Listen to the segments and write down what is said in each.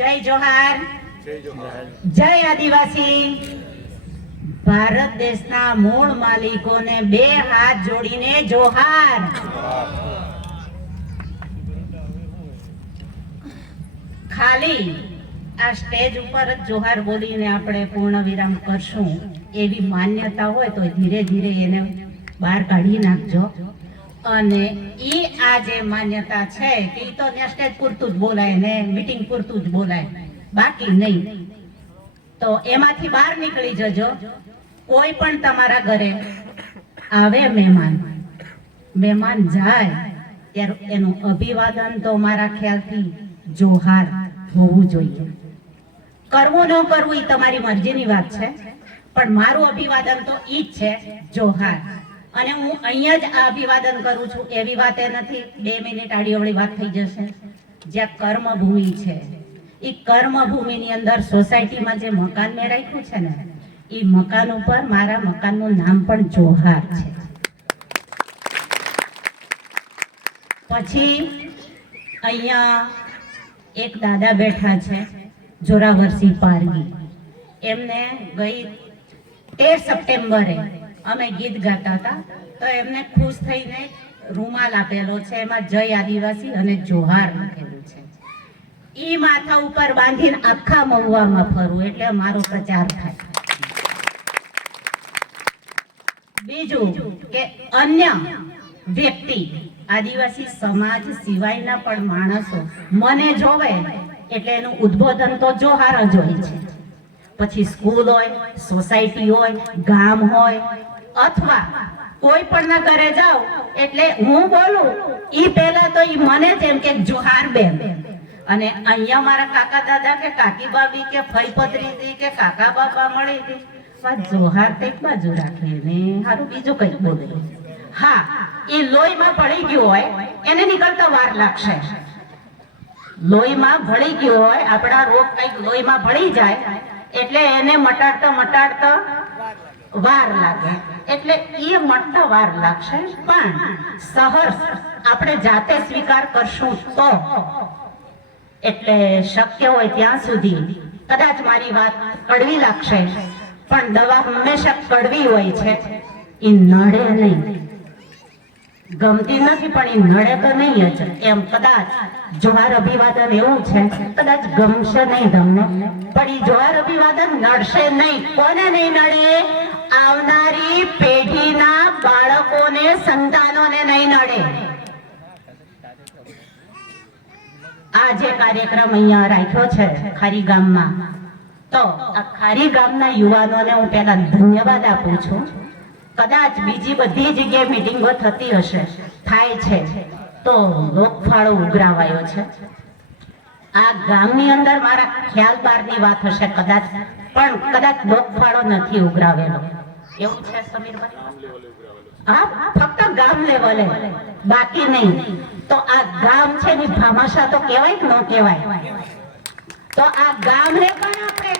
જય જોહાર, જય આદિવાસી. ભારત દેશના મૂળ માલિકોને બે હાથ જોડીને જોહાર. ખાલી આ સ્ટેજ ઉપર જ જોહાર બોલીને આપણે પૂર્ણ વિરામ કરશું એવી માન્યતા હોય તો ધીરે ધીરે એને બહાર કાઢી નાખજો. અને ઈ આ જે માન્યતા છે કે ઈ તો સ્ટેજ પૂરતું જ બોલાય ને મીટિંગ પૂરતું જ બોલાય, બાકી નહીં. તો એમાંથી બહાર નીકળી જજો. કોઈ પણ તમારા ઘરે આવે મહેમાન જાય ત્યારે એનું અભિવાદન તો મારા ખ્યાલથી જોહાર હોવું જોઈએ. કરવું ન કરવું એ તમારી મરજીની વાત છે, પણ મારું અભિવાદન તો ઈ જ છે, જોહાર. અને હું અહીંયા જ આ અભિવાદન કરું છું એવી વાત એ નથી 2 મિનિટ આડીઅવળી વાત થઈ જશે. જ્યાં કર્મભૂમિ છે એ કર્મભૂમિની અંદર સોસાયટીમાં જે મકાન મેં રાખ્યું છે ને એ મકાન ઉપર મારા મકાનનું નામ પણ જોહાર છે. પછી અહીંયા એક દાદા બેઠા છે, જોરાવરસિંહ પારગી. એમને ગઈ 13 સપ્ટેમ્બરે અમે ગીત ગાતા હતા તો એમને ખુશ થઈને રૂમાલ આપેલો છે, એમાં જય આદિવાસી અને જોહાર લખેલું છે. ઈ માથા ઉપર બાંધીને આખા મહુવામાં ફરવું એટલે મારો પ્રચાર થાય. બીજું કે અન્ય વ્યક્તિ આદિવાસી સમાજ સિવાયના પણ માણસો મને જોવે એટલે એનું ઉદ્બોધન તો જોહાર જ હોય છે. પછી સ્કૂલ હોય, સોસાયટી હોય, ગામ હોય અથવા કોઈ પણ ના ઘરે જાઓ એટલે હું બોલું ઈ પહેલા તો ઈ મને જ એમ કે જોહાર બેન. અને અહીંયા મારા કાકા દાદા કે કાકી બાબી કે ફઈ પત્રી કે કાકા બાબા મળી હતી, જોહાર કઈક બાજુ રાખે ને હારું બીજું કઈક બોલે. હા, એ લોહીમાં ભળી ગયું હોય એને નીકળતા વાર લાગશે. લોહીમાં ભળી ગયું હોય, આપણા રોગ કઈક લોહીમાં ભળી જાય એટલે એને મટાડતા વાર લાગે, એટલે એ મટતા વાર લાગશે. પણ સહર્ષ આપણે જાતે સ્વીકાર કરશું તો, એટલે શક્ય હોય ત્યાં સુધી કદાચ મારી વાત કડવી લાગશે પણ દવા હંમેશા કડવી હોય છે. એ નડે નહીં, ગમતી નથી પણ એ નડે તો નહીં જ. એમ કદાચ જોહાર અભિવાદન એવું છે, કદાચ ગમશે નહીં તમને પણ એ જોહાર અભિવાદન નડશે નહીં. કોને નહીં નડે? આવનારી પેઢીના બાળકોને, સંતાનોને નહીં નડે. આ જે કાર્યક્રમ અહીંયા રાખ્યો છે ખારી ગામમાં, તો આ ખારી ગામના યુવાનોને હું પહેલા ધન્યવાદ આપું છું. કદાચ બીજી બધી જગ્યાએ મીટિંગો થતી હશે, થાય છે તો લોકફાળો ઉઘરાવાયો છે. આ ગામની અંદર મારા ખ્યાલ બહારની વાત હશે કદાચ, પણ કદાચ લોકફાળો નથી ઉઘરાવેલો. એવું છે સમીરભાઈ? હા, ફક્ત ગામ લેવલે, બાકી નહીં. તો આ ગામ છે ની ભામાશા તો કહેવાય કે ન કહેવાય? તો આ ગામને પણ આપણે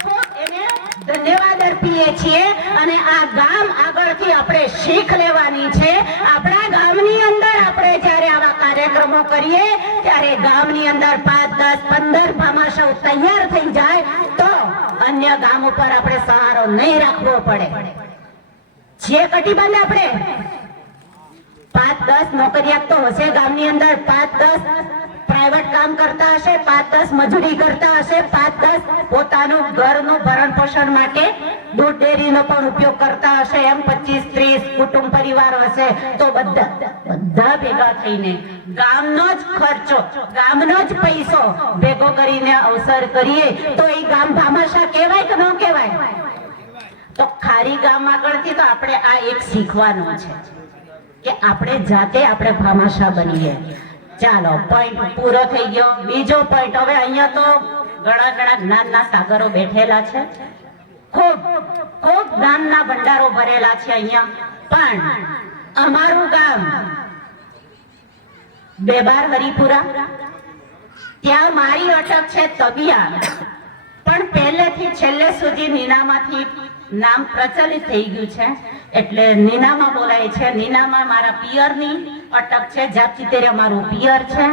ખૂબ એને ધન્યવાદ અર્પીએ છીએ. અને આ ગામ આગળથી આપણે શીખ લેવાની છે. આપણા ગામની અંદર આપણે જ્યારે આવા કાર્યક્રમો કરીએ ત્યારે ગામની અંદર 5, 10, 15 ભામાશાઓ તૈયાર થઈ જાય તો અન્ય ગામ ઉપર આપણે સહારો નહીં રાખવો પડે. જે કટીબંધ આપણે 5, 10 નોકરિયાત તો હશે ગામની અંદર, 5, 10 પ્રાઇવેટ કામ કરતા હશે, 5, 10 મજૂરી કરતા હશે, 5, 10 પોતાનું ઘરનું ભરણ પોષણ માટે દૂધ ડેરીનો પણ ઉપયોગ કરતા હશે, એમ 25, 30 કુટુંબ પરિવાર હશે. તો બધા ભેગા થઈને ગામનો જ ખર્ચો, ગામનો જ પૈસો ભેગો કરીને અવસર કરીએ તો એ ગામ ભામાશા કહેવાય કે ન કહેવાય? તો ખારી ગામ આગળથી તો આપણે આ એક શીખવાનું છે કે આપણે જાતે આપણે ભામાશા બનીએ. ચાલો, પોઈન્ટ પૂરો થઈ ગયો. બીજો પોઈન્ટ, હવે અહીંયા તો ઘણા જ્ઞાનના સાગરો બેઠેલા છે, ખૂબ જ્ઞાનના ભંડારો ભરેલા છે અહીંયા. પણ અમારું ગામ બેબાર હરિપુરા, ત્યાં મારી અટક છે તબિયા. પણ પહેલેથી છેલ્લે સુધી નીનામાંથી નામ પ્રચલિત થઈ ગયું છે એટલે નીનામાં બોલાય છે. નીનામાં મારા પિયરની અટક છે. જાપચીતેર અમારું પિયર છે.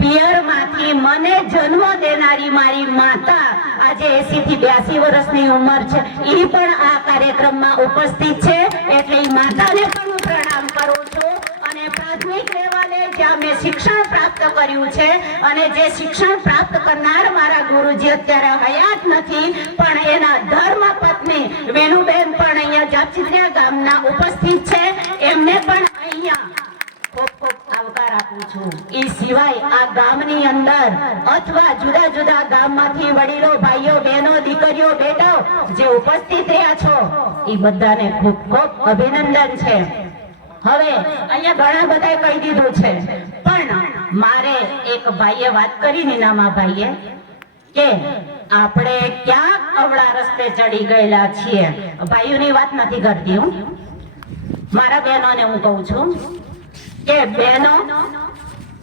પિયરમાંથી મને જન્મ દેનારી મારી માતા આજે 80 થી 82 વર્ષની ઉંમર છે, એ પણ આ કાર્યક્રમમાં ઉપસ્થિત છે. એટલે એ માતાને પણ હું પ્રણામ કરું છું. અને પ્રાથમિક લેવલે જ્યાં મેં શિક્ષણ પ્રાપ્ત કર્યું છે અને જે શિક્ષણ પ્રાપ્ત કરનાર મારા ગુરુજી અત્યારે હયાત નથી, પણ એના ધર્મ પત્ની વેનુબેન પણ અહીંયા જાપચીતરિયા ગામના ઉપસ્થિત છે. એમને પણ અહીંયા ખૂબ ખૂબ આવકાર આપું છું. એ સિવાય આ ગામની અંદર અથવા જુદા જુદા ગામમાંથી વડીલો, ભાઈઓ, બહેનો, દીકરીઓ, બેટાઓ જે ઉપસ્થિત રહ્યા છો એ બધાને ખૂબ ખૂબ અભિનંદન છે. હવે અહીંયા ઘણા બધા કહી દીધું છે, પણ મારે એક ભાઈએ વાત કરી, નીનામા ભાઈએ, કે આપણે ક્યાંક અવળા રસ્તે ચડી ગયેલા છીએ. ભાઈઓની વાત નથી કરતી હું, મારા બહેનોને હું કહું છું કે બહેનો,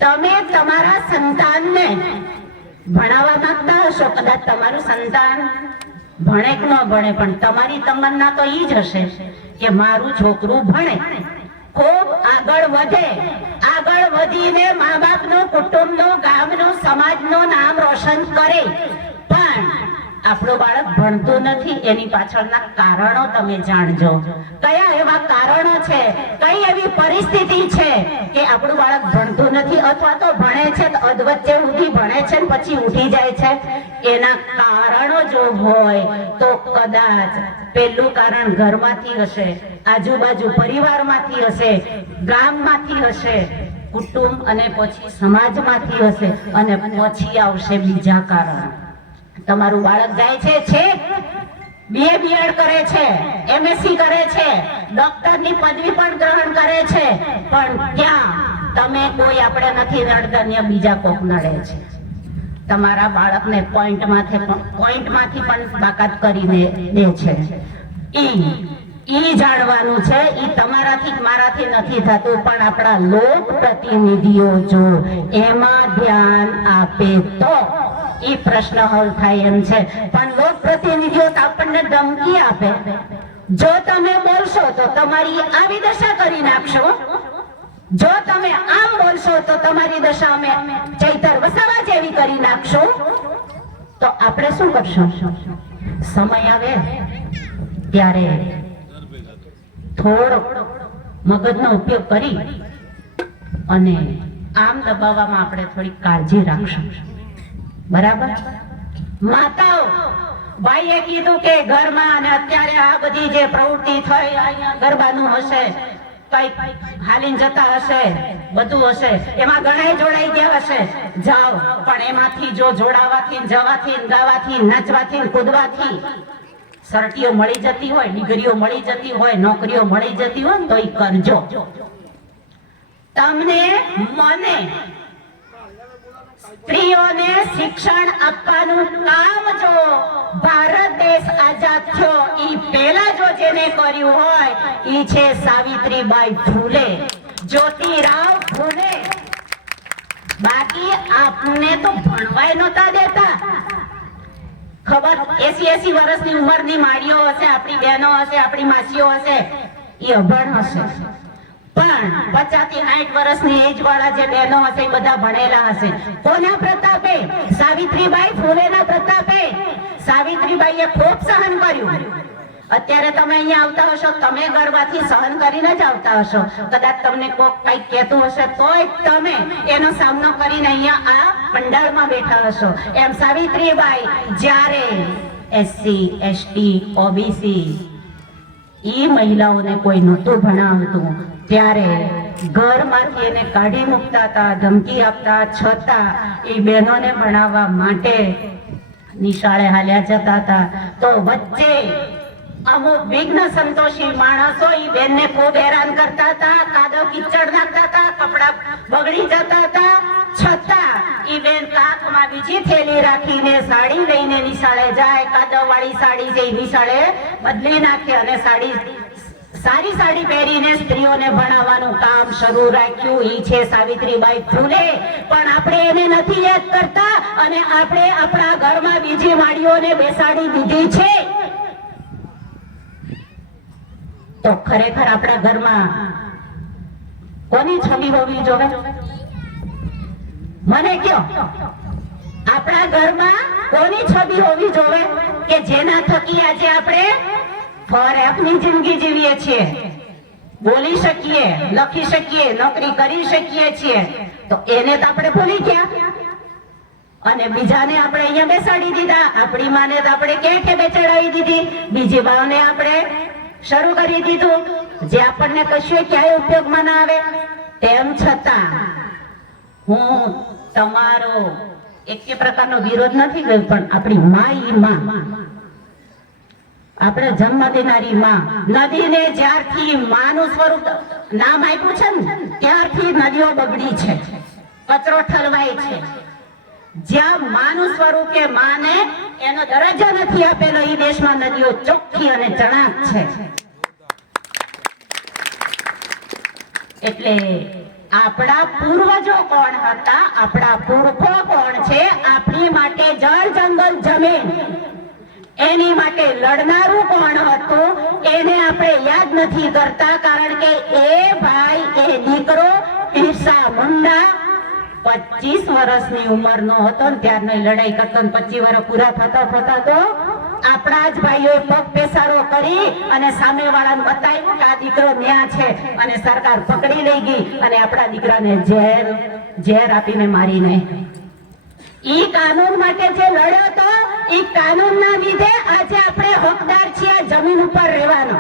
તમે તમારા સંતાનને ભણાવવા માંગતા હશો. કદાચ તમારું સંતાન ભણે કે ન ભણે, પણ તમારી તમન્ના તો ઈ જ હશે કે મારું છોકરું ભણે, ખૂબ આગળ વધે, આગળ વધીને મા બાપનું, કુટુંબનું, ગામનું, સમાજનું નામ રોશન કરે. પણ આપણું બાળક ભણતું નથી, એની પાછળના કારણો તમે જાણજો. કયા એવા કારણો છે, કઈ એવી પરિસ્થિતિ છે કે આપણું બાળક ભણતું નથી, અથવા તો ભણે છે તો અધવચ્ચે સુધી ભણે છે ને પછી ઉઠી જાય છે. એના કારણો જો હોય તો કદાચ પહેલું કારણ ઘરમાંથી હશે, આજુબાજુ પરિવારમાંથી હશે, ગામમાંથી હશે, કુટુંબ અને પછી સમાજમાંથી હશે, અને પછી આવશે બીજા કારણ. તમારું બાળક જાય છે BA BEd કરે છે, MSc કરે છે, ડોક્ટરની પદવી પણ ગ્રહણ કરે છે, પણ ત્યાં તમે કોઈ આપણે નથી નડતા ને બીજા કોક નડે છે. તમારા બાળકને પોઈન્ટમાંથી પણ બાકાત કરીને દે છે. ઈ જાણવાનું છે. ઈ તમારાથી મારાથી નથી થતું, પણ આપણા લોક પ્રતિનિધિઓ જો એમાં ધ્યાન આપે તો ઈ પ્રશ્ન હલ થાય એમ છે. પણ લોક પ્રતિનિધિઓ તો આપણને ધમકી આપે, જો તમે બોલશો તો તમારી આવી દશા કરી નાખશો, જો તમે આમ બોલશો તો તમારી દશા અમે ચૈતર વસાવા જેવી કરી નાખશો. તો આપણે શું કરશું? સમય આવે ત્યારે થોડો મગજનો ઉપયોગ કરી અને આમ દબાવવામાં આપણે થોડી કાળજી રાખશું. બરાબર? માતાઓ, ભાઈએ કીધું કે ઘરમાં અને અત્યારે આ બધી જે પ્રવૃત્તિ થઈ, અહીંયા ગરબાનું હશે, કઈક હાલીને જતા હશે, બધું હશે, એમાં ઘણા જોડાઈ ગયા હશે. જાઓ, પણ એમાંથી જો જોડાવાથી, જવાથી, ગાવાથી, નાચવાથી, કૂદવાથી સરટીઓ મળી જતી હોય, ડિગ્રીઓ મળી જતી હોય, નોકરીઓ મળી જતી હોય તો એ કરજો. તમને, મને, સ્ત્રીઓને શિક્ષણ આપવાનું કામ જો ભારત દેશ આઝાદ થયો ઈ પહેલા જો જેને કર્યું હોય ઈ છે સાવિત્રીબાઈ ફૂલે, જ્યોતિરાવ ફૂલે. બાકી આપને તો ભણવાય નહોતા દેતા. ખબર 80 વર્ષની ઉંમરની માળીઓ હશે, આપણી બહેનો હશે, આપણી માસીઓ હશે, ઈ અભણ હશે, પણ 50 થી 60 વર્ષની એજ વાળા જે બહેનો હશે એ બધા ભણેલા હશે. કોના પ્રતાપે? સાવિત્રીબાઈ ફૂલેના પ્રતાપે. સાવિત્રીબાઈએ ખૂબ સહન કર્યું. અત્યારે તમે અહીંયા આવતા હશો, તમે ગર્વથી સહન કરીને જ આવતા હશો. કદાચ તમને કોક કઈક કહેતું હશે તોય તમે એનો સામનો કરીને અહીંયા આ પંડાળમાં બેઠા હશો. એમ સાવિત્રીબાઈ જ્યારે SC ST OBC ઈ મહિલાઓને કોઈ નહોતું ભણાવતું ત્યારે ઘરમાંથી એને કાઢી મૂકતા હતા, ધમકી આપતા, છતાં એ બહેનોને ભણાવવા માટે નિશાળે હાલ્યા જતા હતા. તો વચ્ચે અમુક વિઘ્ન સંતોષી માણસો ઈ બેનને ખૂબ હેરાન કરતા હતા, કાદવ કીચડ નાખતા હતા, કપડા બગડી જતા હતા, છતાં ઈ બેન કાખમાં બીજી થેલી રાખીને સાડી લઈને નિશાળે જાય. કાદવ વાળી સાડી જે નિશાળે બદલી નાખે અને સારી સાડી પહેરીને સ્ત્રીઓને ભણાવવાનું કામ શરૂ રાખ્યું. ઈ છે સાવિત્રીબાઈ ફૂલે. પણ આપણે એને નથી યાદ કરતા અને આપણે આપણા ઘરમાં બીજી માળીઓને બેસાડી દીધી છે. તો ખરેખર આપણા ઘરમાં કોની છબી હોવી જોવે? મને કયો, આપણા ઘરમાં કોની છબી હોવી જોવે કે જેના થકી આજે આપણે ફોરેફની જિંદગી જીવીએ છીએ, બોલી શકીએ, લખી શકીએ, નોકરી કરી શકીએ છીએ? તો એને તો આપણે ભૂલી ગયા અને બીજાને આપણે અહીંયા બેસાડી દીધા. આપણી માને તો આપણે કે બેસાડી દીધી, બીજી બાને આપણે શરૂ કરી દીધું, જે આપણને કશું ક્યાંય ઉપયોગમાં ના આવે. તેમ છતાં હું તમારો એક પ્રકારનો વિરોધ નથી કર્યો, પણ આપણી માં ઈ માં, આપણે જન્મ દેનારી માં, નદીને જ્યારથી માનું સ્વરૂપ નામ આપ્યું છે ને ત્યારથી નદીઓ બગડી છે, કચરો ઠલવાય છે. જ્યાં માનું સ્વરૂપે માને એનો દરજ્જો નથી આપેલો એ દેશમાં નદીઓ ચોખ્ખી અને ચણાક છે. એટલે આપણા પૂર્વજો કોણ હતા, આપણા પુરખો કોણ છે, આપણી માટે જળ જંગલ જમીન એની માટે લડનારું કોણ હતું એને આપણે યાદ નથી કરતા. કારણ કે એ ભાઈ, એ દીકરો બિરસા મુંડા 25 વર્ષની ઉંમરનો હતો ને ત્યારનો લડાઈ કરતો, 25 વર્ષ પૂરા થતા તો આપણા જ ભાઈઓએ પગ પેસારો કરી અને સામેવાળાને બતાવ્યું કે આ દીકરો ન્યા છે અને સરકાર પકડી લઈ ગઈ અને આપણા દીકરાને ઝેર આપીને મારીને. ઈ કાનૂન માટે જે લડ્યો તો ઈ કાનૂનના લીધે આજે આપણે હકદાર છીએ જમીન ઉપર રહેવાનો.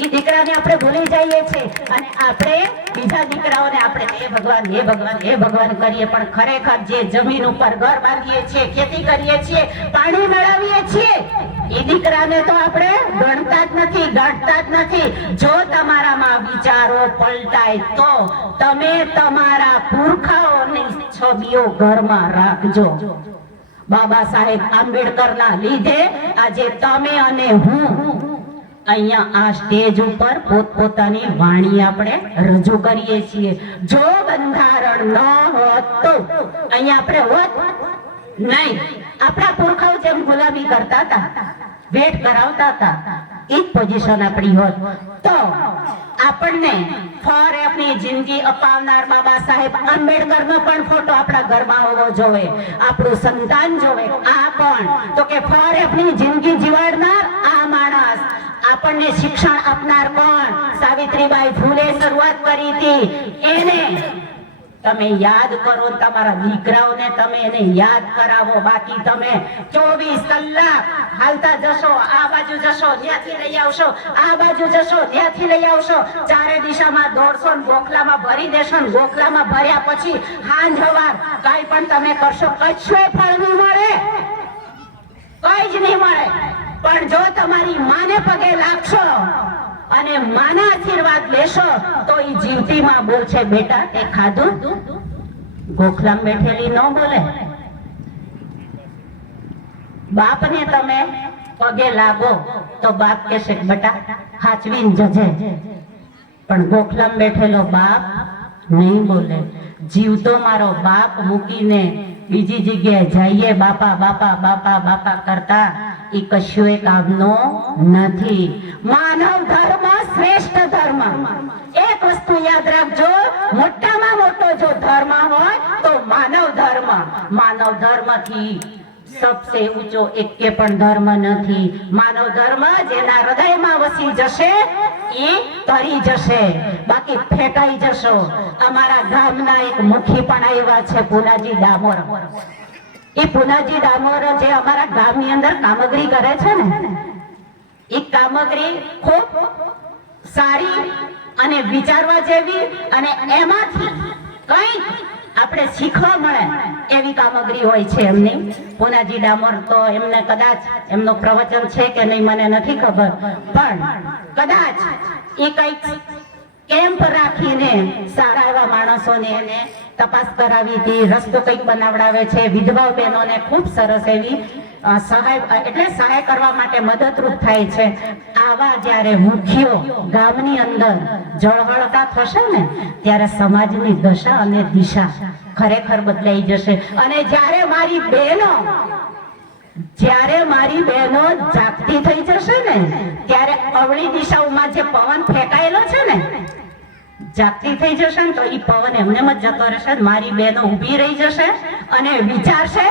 ઈ દીકરાને આપણે ભૂલી જઈએ છીએ અને આપણે બીજા દીકરાઓને આપણે હે ભગવાન હે ભગવાન હે ભગવાન કરીએ, પણ ખરેખર જે જમીન ઉપર ઘર બાંધીએ છીએ, ખેતી કરીએ છીએ, પાણી મેળવીએ છીએ, ઈ દીકરાને તો આપણે ગણતા જ નથી, ગાંઠતા જ નથી. જો તમારામાં વિચારો પલટાય તો તમે તમારા પુરખાઓની છબીઓ ઘરમાં રાખજો. બાબા સાહેબ આંબેડકરના લીધે આજે તમે અને હું અહીંયા આ સ્ટેજ ઉપર પોતપોતાની વાણી આપણે રજૂ કરીએ છીએ. જો બંધારણ ન હોત તો અહીંયા આપણે હોત નહીં. આપણા પુરખાઓ જેમ ગુલામી કરતા હતા, વેટ કરાવતા હતા, એ પોઝિશન આપણી હોત તો આપણને ફોરેફની જિંદગી અપાવનાર બાબા સાહેબ આંબેડકરનો પણ ફોટો આપણા ઘરમાં હોવો જોવે, આપણું સંતાન જોવે. આ કોણ? તો કે ફોરેફની જિંદગી જીવાડનાર આ માણસ. આપણને શિક્ષણ આપનાર કોણ? સાવિત્રીબાઈ ફૂલે શરૂઆત કરી હતી. એને તમે યાદ કરો, તમારા દીકરાઓને તમે એને યાદ કરાવો. બાકી તમે 24 કલાક હાલતા જશો, આ બાજુ જશો ત્યાંથી લઈ આવશો, આ બાજુ જશો ત્યાંથી લઈ આવશો, ચારે દિશામાં દોડશો ને ગોખલામાં ભરી દેશો ને ગોખલામાં ભર્યા પછી હાંજ હવાર કઈ પણ તમે કરશો, કશું ફળ નહીં મળે, કઈ જ નહીં મળે. પણ જો તમારી માને પગે લાગશો અને માના આશીર્વાદ લેશો તો ઈ જીવતી માં બોલશે, બેટા તે ખાધું? ગોખલામાં બેઠેલી ન બોલે. બાપને તમે પગે લાગો તો બાપ કહેશે બેટા હાચવીને જજે, પણ ગોખલામાં બેઠેલો બાપ નહીં બોલે. જીવતો મારો બાપ મૂકીને બીજી જગ્યાએ જઈએ બાપા બાપા બાપા બાપા કરતા એ કશું એક કામનો નથી. માનવ ધર્મ શ્રેષ્ઠ ધર્મ. એક વસ્તુ યાદ રાખજો, મોટામાં મોટો જો ધર્મ હોય તો માનવ ધર્મ. માનવ ધર્મ થી સબસે ઊંચો એકે પણ ધર્મ નથી. માનવ ધર્મ જેના હૃદયમાં વસી જશે એ તરી જશે, બાકી ફેંકાઈ જશો. અમારા ગામના એક મુખી પણ આવ્યા છે, પુનાજી ડામોર. એ પુનાજી ડામોર જે અમારા ગામની અંદર કામગીરી કરે છે ને, એ કામગીરી ખૂબ સારી અને વિચારવા જેવી અને એમાંથી કંઈક આપણે શીખવા મળે એવી કામગીરી હોય છે એમની. પુનાજી ડામોર તો એમને કદાચ એમનું પ્રવચન છે કે નહીં મને નથી ખબર, પણ કદાચ એ કંઈક કેમ્પ રાખીને સારા એવા માણસોને એને તપાસ કરાવી હતી, રસ્તો કંઈક બનાવડાવે છે, વિધવા બહેનોને ખૂબ સરસ એવી સહાય કરવા માટે મદદરૂપ થાય છે. આવા જ્યારે મુખીઓ ગામની અંદર જળહળતા થશે ને ત્યારે સમાજની દશા અને દિશા ખરેખર બદલાઈ જશે. અને જ્યારે મારી બહેનો જાગતી થઈ જશે ને ત્યારે અવળી દિશાઓમાં જે પવન ફેંકાયેલો છે ને, જાગતી થઈ જશે ને તો ઈ પવન એમને જ જતો રહેશે ને મારી બહેનો ઊભી રહી જશે અને વિચારશે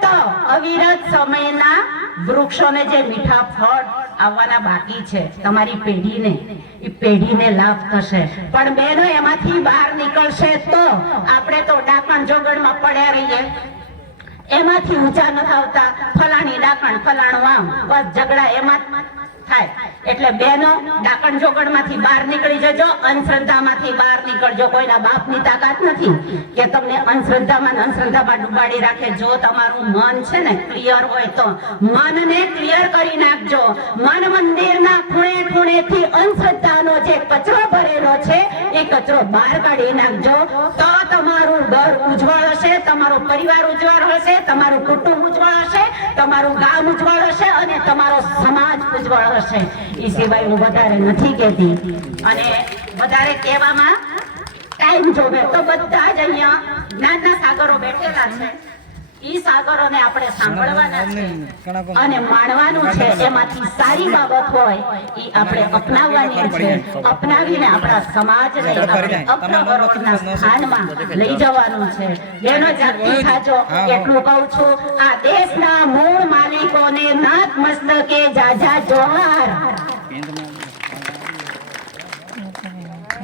તો અવિરત સમયના વૃક્ષોને જે મીઠા ફળ આવવાના બાકી છે તમારી પેઢીને લાભ થશે પણ બહેનો એમાંથી બહાર નીકળશે તો આપણે તો ડાકણ જોગણમાં પડ્યા રહીએ એમાંથી ઊંચા ન આવતા ફલાણી ડાકણ ફલાણું આમ બસ ઝઘડા એમાં થાય એટલે બેનો ડાકણ જોગણમાંથી બહાર નીકળી જજો અંધશ્રદ્ધામાંથી બહાર નીકળજો કોઈના બાપની તાકાત નથી કે તમને અંધશ્રદ્ધામાં ડૂબાડી રાખે જો તમારું મન છે ને ક્લિયર હોય તો મનને ક્લિયર કરી નાખજો મન મંદિરના ખૂણે ખૂણેથી અંધશ્રદ્ધાનો જે કચરો ભરેલો છે એ કચરો બહાર કાઢી નાખજો તો તમારું ઘર ઉજ્જવળ હશે તમારો પરિવાર ઉજ્જવળ હશે તમારું કુટુંબ ઉજ્જવળ હશે તમારું ગામ ઉજ્જવળ હશે અને તમારો સમાજ ઉજ્જવળ હશે એ સિવાય હું વધારે નથી કહેતી અને વધારે કહેવામાં ટાઈમ જોવે તો બધા જ અહીંયા જ્ઞાનના સાગરો બેઠેલા છે ઈ સાગરોને આપણે સાંભળવાના છે અને માણવાનું છે એમાંથી સારી બાબત હોય ઈ આપણે અપનાવવાની છે અપનાવીને આપણા સમાજને અગ્રવરોળના સ્થાનમાં લઈ જવાનું છે બેનો જાગૃત થાજો એટલું કહું છું આ દેશના મૂળ માલિકોને નાક મસ્તકે